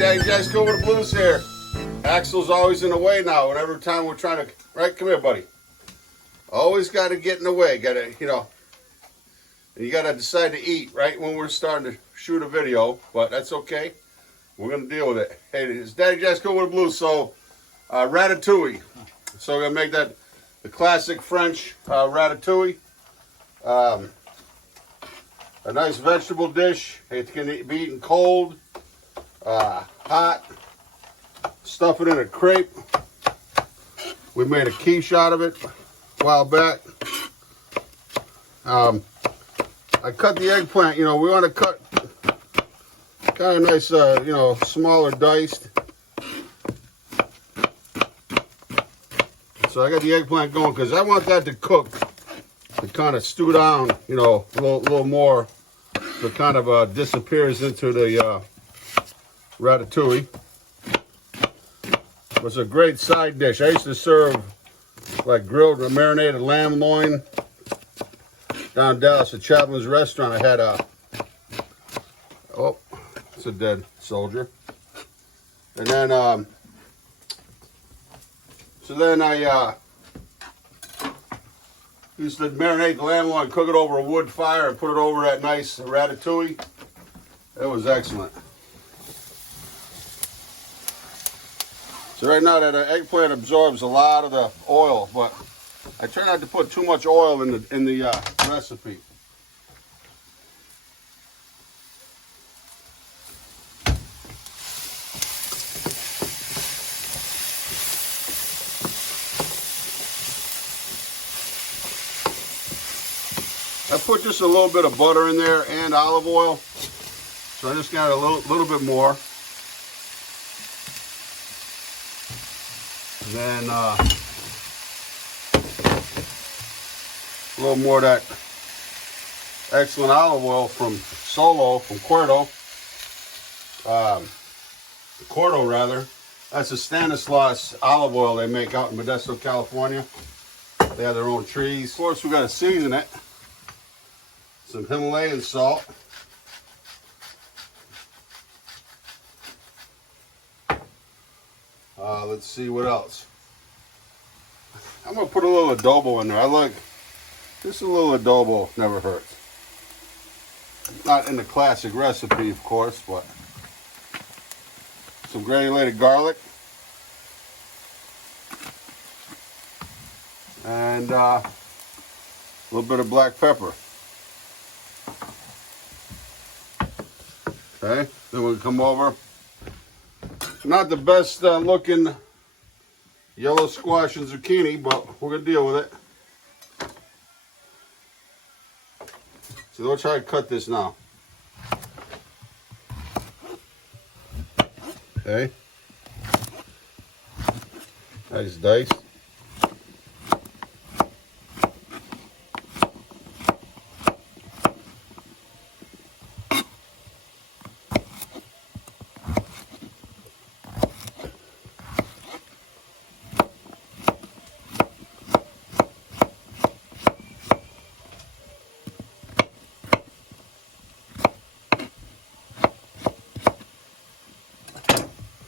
Daddy Jack's go with the blues here. Axel's always in the way now. Whenever time we're trying to, right? Come here, buddy. Always got to get in the way. Got to, and you got to decide to eat right when we're starting to shoot a video. But that's okay. We're gonna deal with it. Hey, it's Daddy Jack's go with the blues. So, ratatouille. So we're gonna make that the classic French ratatouille. A nice vegetable dish. It can be eaten cold, hot. Stuff it in a crepe. We made a quiche out of it a while back. I cut the eggplant. We want to cut kind of nice, smaller diced. So I got the eggplant going because I want that to cook, to kind of stew down, a little more, so it kind of disappears into the ratatouille. It's a great side dish. I used to serve like grilled or marinated lamb loin down in Dallas at Chaplin's restaurant. I had oh, it's a dead soldier. And then, so then I used to marinate the lamb loin, cook it over a wood fire, and put it over that nice ratatouille. It was excellent. So right now that eggplant absorbs a lot of the oil, but I try not to put too much oil in the recipe. I put just a little bit of butter in there and olive oil, so I just got a little bit more. And then a little more of that excellent olive oil from Cordo rather. That's a Stanislaus olive oil they make out in Modesto, California. They have their own trees. Of course, we got to season it. Some Himalayan salt. Let's see what else. I'm gonna put a little adobo in there. I like just a little adobo. Never hurts. Not in the classic recipe, of course, but some granulated garlic and a little bit of black pepper. Okay, then we'll come over. Not the best looking yellow squash and zucchini, but we're going to deal with it. So let's try to cut this now. Okay. Nice dice.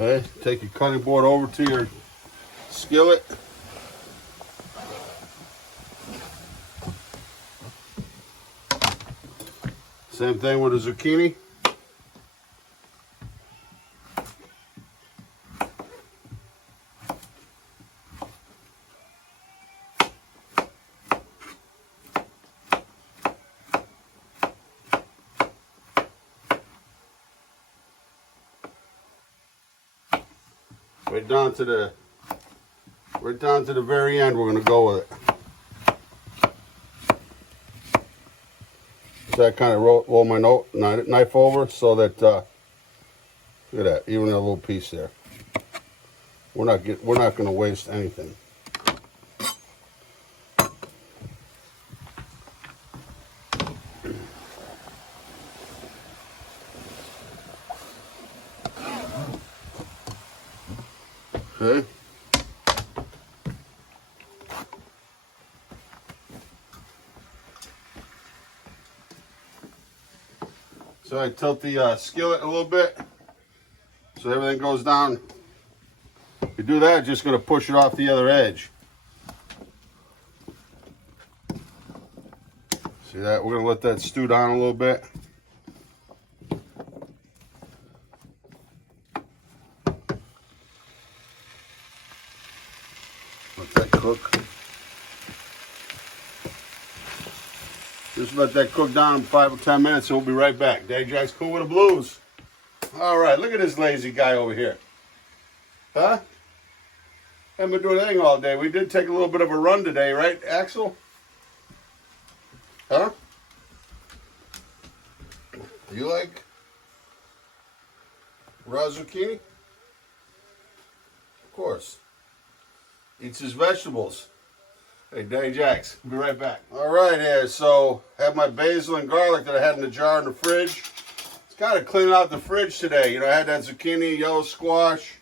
Okay, take your cutting board over to your skillet. Same thing with the zucchini. Right down to the very end, we're going to go with it. So I kind of roll my knife over so that look at that, even a little piece there. We're not going to waste anything. Okay. So I tilt the skillet a little bit. So everything goes down. You do that, just going to push it off the other edge. See that? We're going to let that stew down a little bit. Let that cook. Just let that cook down in 5 or 10 minutes and we'll be right back. Daddy Jack's cool with the blues. All right, look at this lazy guy over here. Huh? Haven't been doing anything all day. We did take a little bit of a run today, right, Axel? Huh? You like raw zucchini? Of course. Eats his vegetables. Hey, Daddy Jack's. We'll be right back. All right, here. So, have my basil and garlic that I had in the jar in the fridge. It's kind of cleaning out the fridge today. You know, I had that zucchini, yellow squash,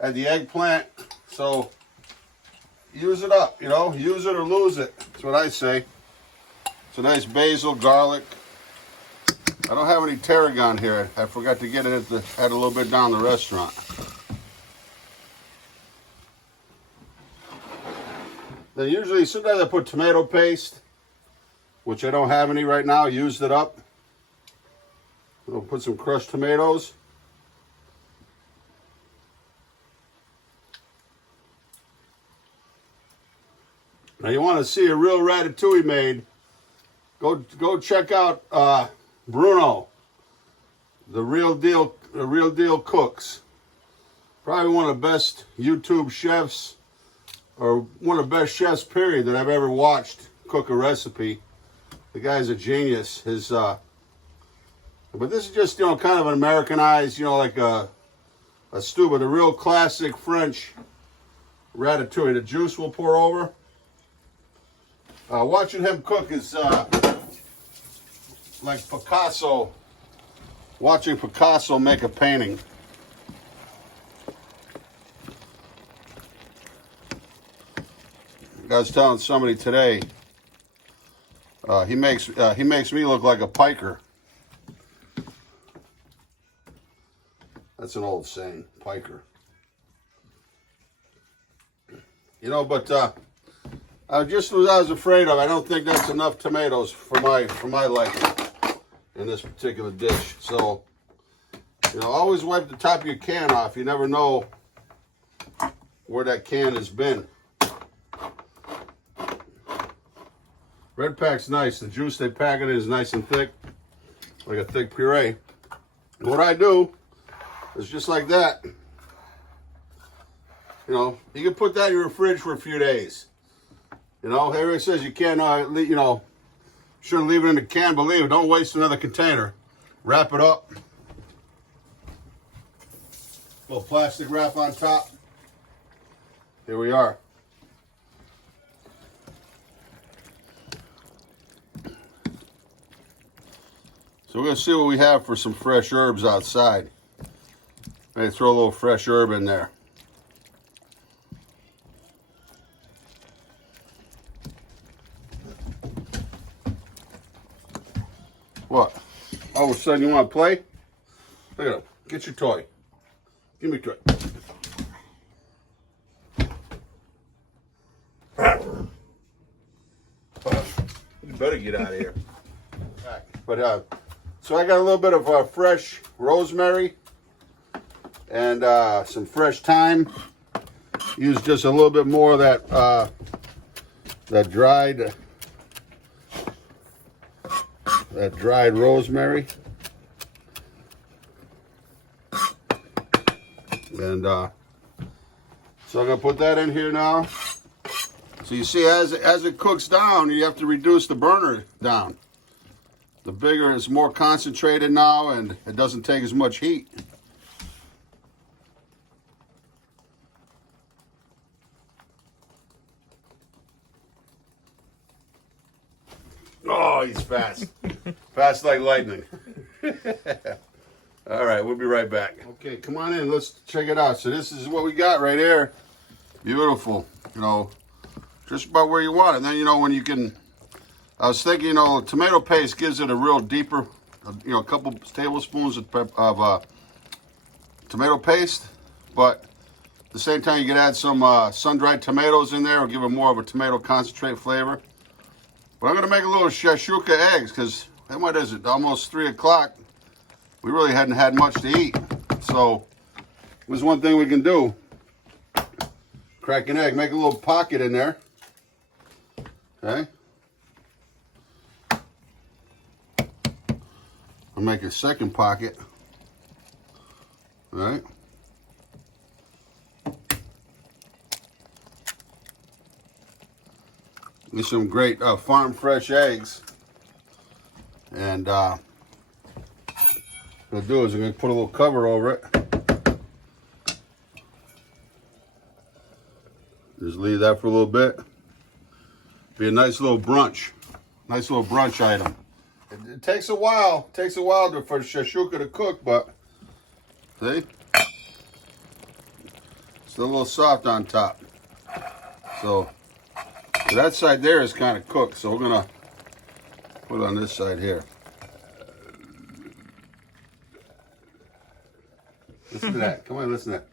had the eggplant. So, use it up, you know. Use it or lose it. That's what I say. It's a nice basil, garlic. I don't have any tarragon here. I forgot to get it had a little bit down the restaurant. Then usually, sometimes I put tomato paste, which I don't have any right now. Used it up. We'll put some crushed tomatoes. Now you want to see a real ratatouille made, go check out Bruno, the real deal cooks. Probably one of the best YouTube chefs, or one of the best chefs period that I've ever watched cook a recipe. The guy's a genius. But this is just, you know, kind of an Americanized, you know, like a stew, but a real classic French ratatouille. The juice will pour over. Watching him cook is like Picasso, watching Picasso make a painting. I was telling somebody today, he makes me look like a piker. That's an old saying, piker. You know, but just what I was afraid of. I don't think that's enough tomatoes for my liking in this particular dish. So, you know, always wipe the top of your can off. You never know where that can has been. Red Pack's nice. The juice they pack it in is nice and thick, like a thick puree. And what I do is just like that. You know, you can put that in your fridge for a few days. You know, everybody says you can't, you know, shouldn't leave it in the can. Believe it, don't waste another container. Wrap it up. Little plastic wrap on top. Here we are. So we're going to see what we have for some fresh herbs outside. Maybe throw a little fresh herb in there. What? All of a sudden you want to play? Look at him. Get your toy. Give me a toy. You better get out of here. But so I got a little bit of fresh rosemary and some fresh thyme. Use just a little bit more of that dried rosemary. And so I'm gonna put that in here now. So you see, as it cooks down, you have to reduce the burner down. The bigger, it's more concentrated now, and it doesn't take as much heat. Oh, he's fast. Fast like lightning. All right, we'll be right back. Okay, come on in. Let's check it out. So this is what we got right here. Beautiful. You know, just about where you want it. And then, you know, when you can... I was thinking, you know, tomato paste gives it a real deeper, you know, a couple tablespoons of tomato paste, but at the same time you can add some sun-dried tomatoes in there or give it more of a tomato concentrate flavor. But I'm gonna make a little Shakshuka eggs because what is it? Almost 3 o'clock. We really hadn't had much to eat, so there's one thing we can do. Crack an egg, make a little pocket in there. Okay. I'll make a second pocket. All right. These some great farm fresh eggs. And what I'll do is I'm going to put a little cover over it. Just leave that for a little bit. Be a nice little brunch. Nice little brunch item. It takes a while. It takes a while for Shakshuka to cook, but see? It's a little soft on top. So that side there is kind of cooked, so we're gonna put it on this side here. Listen to that. Come on, listen to that.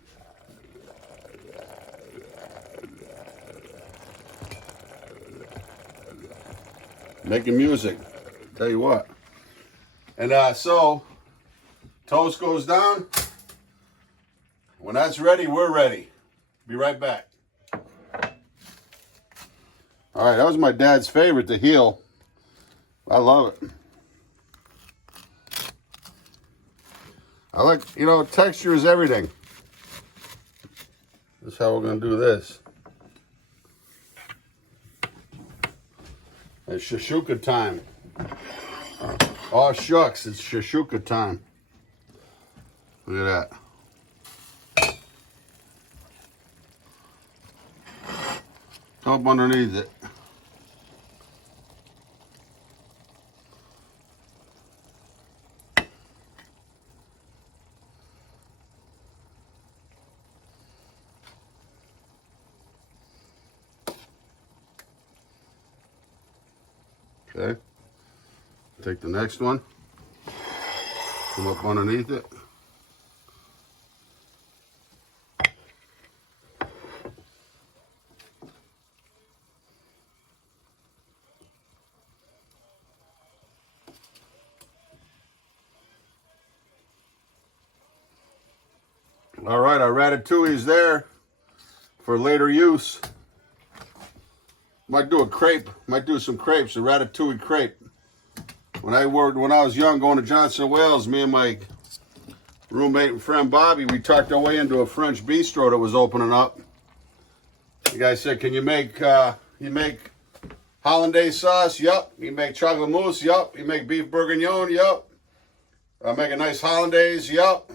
Making music. Tell you what. And so toast goes down. When that's ready, we're ready. Be right back. All right, that was my dad's favorite, the heel. I love it. I like, you know, texture is everything. This is how we're going to do this. It's Shakshuka time. Oh, shucks, it's Shakshuka time. Look at that. Up underneath it. Okay. Take the next one. Come up underneath it. All right, our ratatouille is there for later use. Might do a crepe, might do some crepes, a ratatouille crepe. When I was young going to Johnson Wales, me and my roommate and friend Bobby, we talked our way into a French bistro that was opening up. The guy said, "Can you make hollandaise sauce?" Yup. You make chocolate mousse? Yup. You make beef bourguignon? Yup. Make a nice hollandaise? Yup.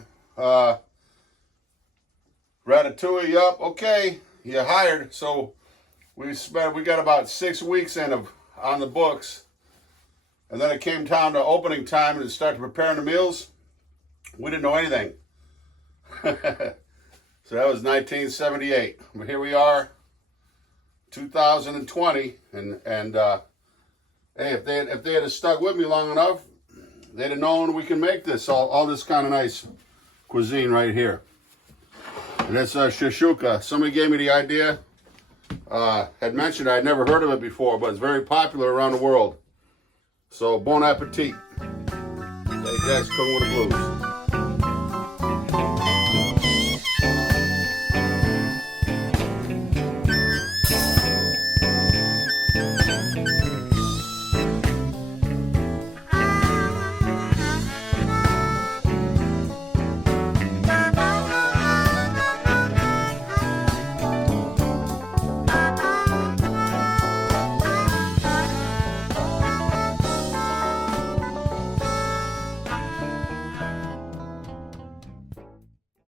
Ratatouille? Yup. Okay, you're hired. So we got about 6 weeks on the books, and then it came time to opening time and started preparing the meals. We didn't know anything. So that was 1978. But here we are, 2020, and hey, if they had stuck with me long enough, they'd have known we can make this all this kind of nice cuisine right here. And it's Shakshuka. Somebody gave me the idea. Had mentioned I'd never heard of it before, but it's very popular around the world. So bon appetit. Hey, Jack's cooking with the blues.